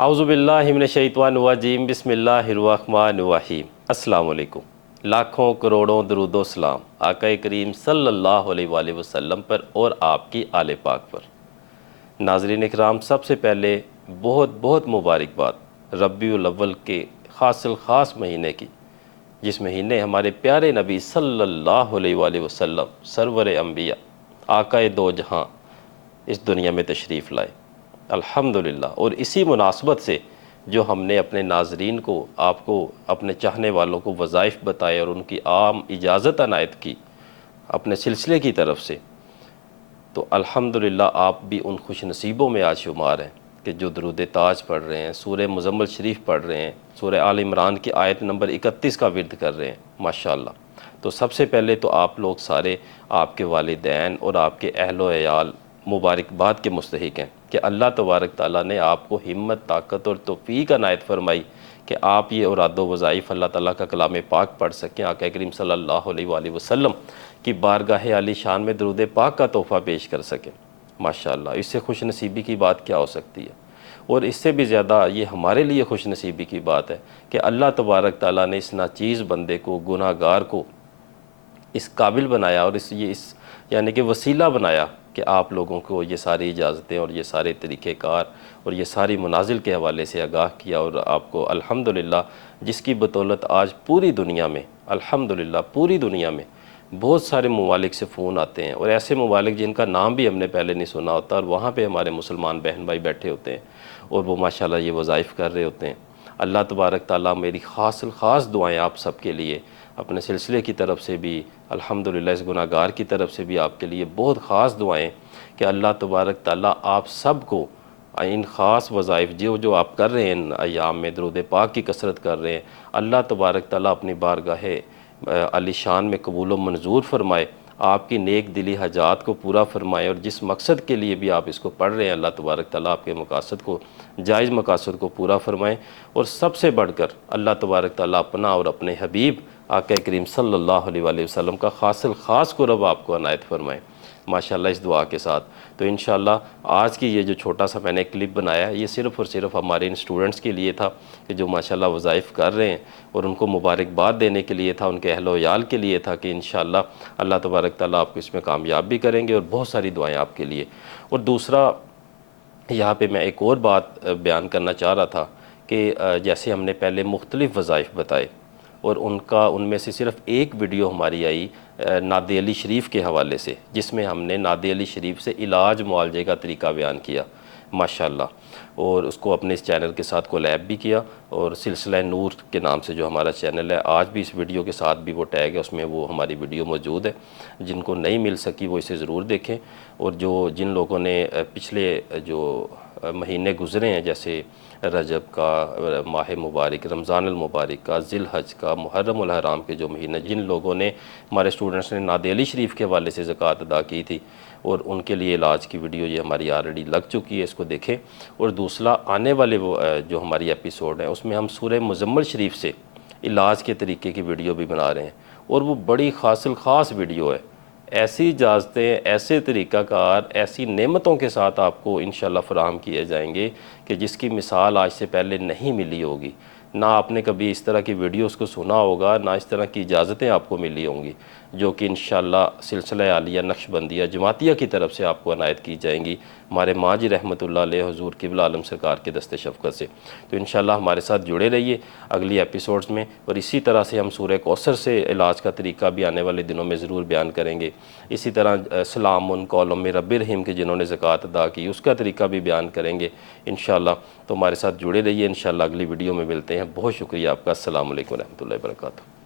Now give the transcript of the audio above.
اعوذ باللہ من الشیطان الرجیم بسم اللہ الرحمن الرحیم۔ السلام علیکم۔ لاکھوں کروڑوں درود و سلام آقا کریم صلی اللہ علیہ وآلہ وسلم پر اور آپ کی آل پاک پر۔ ناظرین اکرام، سب سے پہلے بہت بہت مبارکباد ربیع الاول کے خاص مہینے کی، جس مہینے ہمارے پیارے نبی صلی اللہ علیہ وآلہ وسلم سرور انبیاء آقا دو جہاں اس دنیا میں تشریف لائے الحمدللہ۔ اور اسی مناسبت سے جو ہم نے اپنے ناظرین کو، آپ کو، اپنے چاہنے والوں کو وظائف بتائے اور ان کی عام اجازت عنایت کی اپنے سلسلے کی طرف سے، تو الحمدللہ آپ بھی ان خوش نصیبوں میں آج شمار ہیں کہ جو درود تاج پڑھ رہے ہیں، سورہ مزمل شریف پڑھ رہے ہیں، سورہ آل عمران کی آیت نمبر 31 کا ورد کر رہے ہیں ماشاءاللہ۔ تو سب سے پہلے تو آپ لوگ سارے، آپ کے والدین اور آپ کے اہل و عیال مبارکباد کے مستحق ہیں کہ اللہ تبارک تعالیٰ نے آپ کو ہمت، طاقت اور توفیق عنایت فرمائی کہ آپ یہ اوراد و وظائف اللہ تعالیٰ کا کلام پاک پڑھ سکیں، آقا کریم صلی اللہ علیہ وآلہ وسلم کی بارگاہ عالی شان میں درود پاک کا تحفہ پیش کر سکیں ماشاءاللہ۔ اس سے خوش نصیبی کی بات کیا ہو سکتی ہے؟ اور اس سے بھی زیادہ یہ ہمارے لیے خوش نصیبی کی بات ہے کہ اللہ تبارک تعالیٰ نے اس ناچیز بندے کو، گناہ گار کو اس قابل بنایا اور اس یعنی کہ وسیلہ بنایا کہ آپ لوگوں کو یہ ساری اجازتیں اور یہ سارے طریقہ کار اور یہ ساری منازل کے حوالے سے آگاہ کیا، اور آپ کو الحمدللہ جس کی بدولت آج پوری دنیا میں، الحمدللہ پوری دنیا میں بہت سارے ممالک سے فون آتے ہیں، اور ایسے ممالک جن کا نام بھی ہم نے پہلے نہیں سنا ہوتا، اور وہاں پہ ہمارے مسلمان بہن بھائی بیٹھے ہوتے ہیں اور وہ ماشاءاللہ یہ وظائف کر رہے ہوتے ہیں۔ اللہ تبارک تعالیٰ، میری خاص دعائیں آپ سب کے لیے، اپنے سلسلے کی طرف سے بھی، الحمدللہ اس گناہ گار کی طرف سے بھی آپ کے لیے بہت خاص دعائیں کہ اللہ تبارک تعالیٰ آپ سب کو ان خاص وظائف جو آپ کر رہے ہیں، ان ایام میں درود پاک کی کثرت کر رہے ہیں، اللہ تبارک تعالیٰ اپنی بارگاہ عالی شان میں قبول و منظور فرمائے، آپ کی نیک دلی حاجات کو پورا فرمائے، اور جس مقصد کے لیے بھی آپ اس کو پڑھ رہے ہیں اللہ تبارک تعالیٰ آپ کے مقاصد کو، جائز مقاصد کو پورا فرمائے، اور سب سے بڑھ کر اللہ تبارک تعالیٰ اپنا اور اپنے حبیب آقا کریم صلی اللہ علیہ وآلہ وسلم کا خاص قرب آپ کو عنایت فرمائے ماشاءاللہ اس دعا کے ساتھ۔ تو انشاءاللہ آج کی یہ جو چھوٹا سا میں نے کلپ بنایا، یہ صرف اور صرف ہمارے ان سٹوڈنٹس کے لیے تھا کہ جو ماشاءاللہ وظائف کر رہے ہیں، اور ان کو مبارکباد دینے کے لیے تھا، ان کے اہل و عیال کے لیے تھا کہ انشاءاللہ اللہ تبارک تعالیٰ آپ کو اس میں کامیاب بھی کریں گے، اور بہت ساری دعائیں آپ کے لیے۔ اور دوسرا یہاں پہ میں ایک اور بات بیان کرنا چاہ رہا تھا کہ جیسے ہم نے پہلے مختلف وظائف بتائے، اور ان میں سے صرف ایک ویڈیو ہماری آئی ناد علی شریف کے حوالے سے، جس میں ہم نے ناد علی شریف سے علاج معالجے کا طریقہ بیان کیا ماشاءاللہ، اور اس کو اپنے اس چینل کے ساتھ کولیب بھی کیا، اور سلسلہ نور کے نام سے جو ہمارا چینل ہے، آج بھی اس ویڈیو کے ساتھ بھی وہ ٹیگ ہے، اس میں وہ ہماری ویڈیو موجود ہے، جن کو نہیں مل سکی وہ اسے ضرور دیکھیں۔ اور جن لوگوں نے پچھلے جو مہینے گزرے ہیں، جیسے رجب کا ماہ مبارک، رمضان المبارک کا، ذی الحج کا، محرم الحرام کے جو مہینے، جن لوگوں نے، ہمارے اسٹوڈنٹس نے ناد علی شریف کے حوالے سے زکوٰۃ ادا کی تھی، اور ان کے لیے علاج کی ویڈیو یہ ہماری آلریڈی لگ چکی ہے، اس کو دیکھیں۔ اور دوسرا آنے والے وہ جو ہماری ایپیسوڈ ہیں، اس میں ہم سورہ مزمل شریف سے علاج کے طریقے کی ویڈیو بھی بنا رہے ہیں، اور وہ بڑی خاص ویڈیو ہے، ایسی اجازتیں، ایسے طریقہ کار، ایسی نعمتوں کے ساتھ آپ کو انشاءاللہ فراہم کیے جائیں گے کہ جس کی مثال آج سے پہلے نہیں ملی ہوگی، نہ آپ نے کبھی اس طرح کی ویڈیوز کو سنا ہوگا، نہ اس طرح کی اجازتیں آپ کو ملی ہوں گی، جو کہ انشاءاللہ سلسلہ عالیہ نقشبندیہ جماعتیہ کی طرف سے آپ کو عنایت کی جائیں گی، ہمارے ماجی رحمۃ اللہ علیہ حضور قبلہ عالم سرکار کے دست شفقت سے۔ تو انشاءاللہ ہمارے ساتھ جڑے رہیے اگلی ایپیسوڈز میں، اور اسی طرح سے ہم سورہ کوثر سے علاج کا طریقہ بھی آنے والے دنوں میں ضرور بیان کریں گے، اسی طرح سلام قولم من رب رحیم کے جنہوں نے زکوٰۃ ادا کی، اس کا طریقہ بھی بیان کریں گے انشاءاللہ۔ تو ہمارے ساتھ جڑے رہیے، انشاءاللہ اگلی ویڈیو میں ملتے ہیں۔ بہت شکریہ آپ کا۔ السلام علیکم ورحمۃ اللہ وبرکاتہ۔